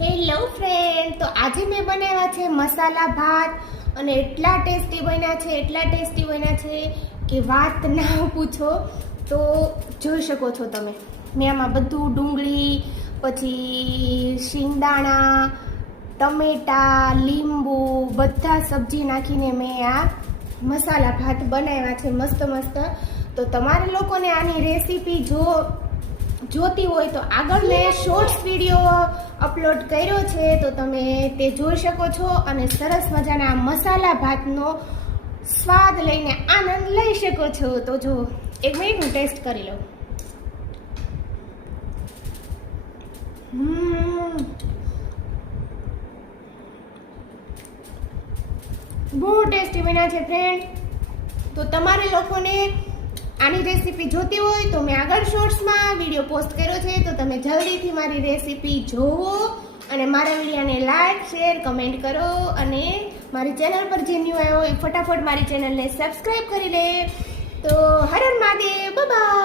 Hello friend તો આજે મેં બનાવ્યા છે મસાલા ભાત અને એટલા ટેસ્ટી બન્યા છે, એટલા ટેસ્ટી બન્યા છે કે વાત ના પૂછો. તો જોઈ શકો છો તમે. મેં આમાં બધું ડુંગળી, પછી શિંગદાણા, ટમેટા, લીંબુ, બધા સબ્જી નાખીને મેં આ મસાલા ભાત બનાવ્યા છે, મસ્ત મસ્ત. તો તમારે લોકોને આની રેસીપી જો જોતી હોય તો આગળ મેં શોર્ટ્સ વીડિયો અપલોડ કર્યો છે, તો તમે તે જોઈ શકો છો અને સરસ મજાના મસાલા ભાતનો સ્વાદ લઈને આનંદ લઈ શકો છો. તો જો, એક મિનિટ હું ટેસ્ટ કરી લઉં. બહુ ટેસ્ટી બન્યા છે ફ્રેન્ડ તો તમારે લોકોને આની રેસીપી જોતી હોય તો મેં આગળ શોર્ટ્સમાં વીડિયો પોસ્ટ કર્યો છે, તો તમે જલ્દીથી મારી રેસીપી જોવો અને મારા વિડીયોને લાઈક શેર કમેન્ટ કરો અને મારી ચેનલ પર જે ન્યૂ આવ્યો હોય ફટાફટ મારી ચેનલને સબસ્ક્રાઈબ કરી લે. તો હરણ હર મહાદેવ બાય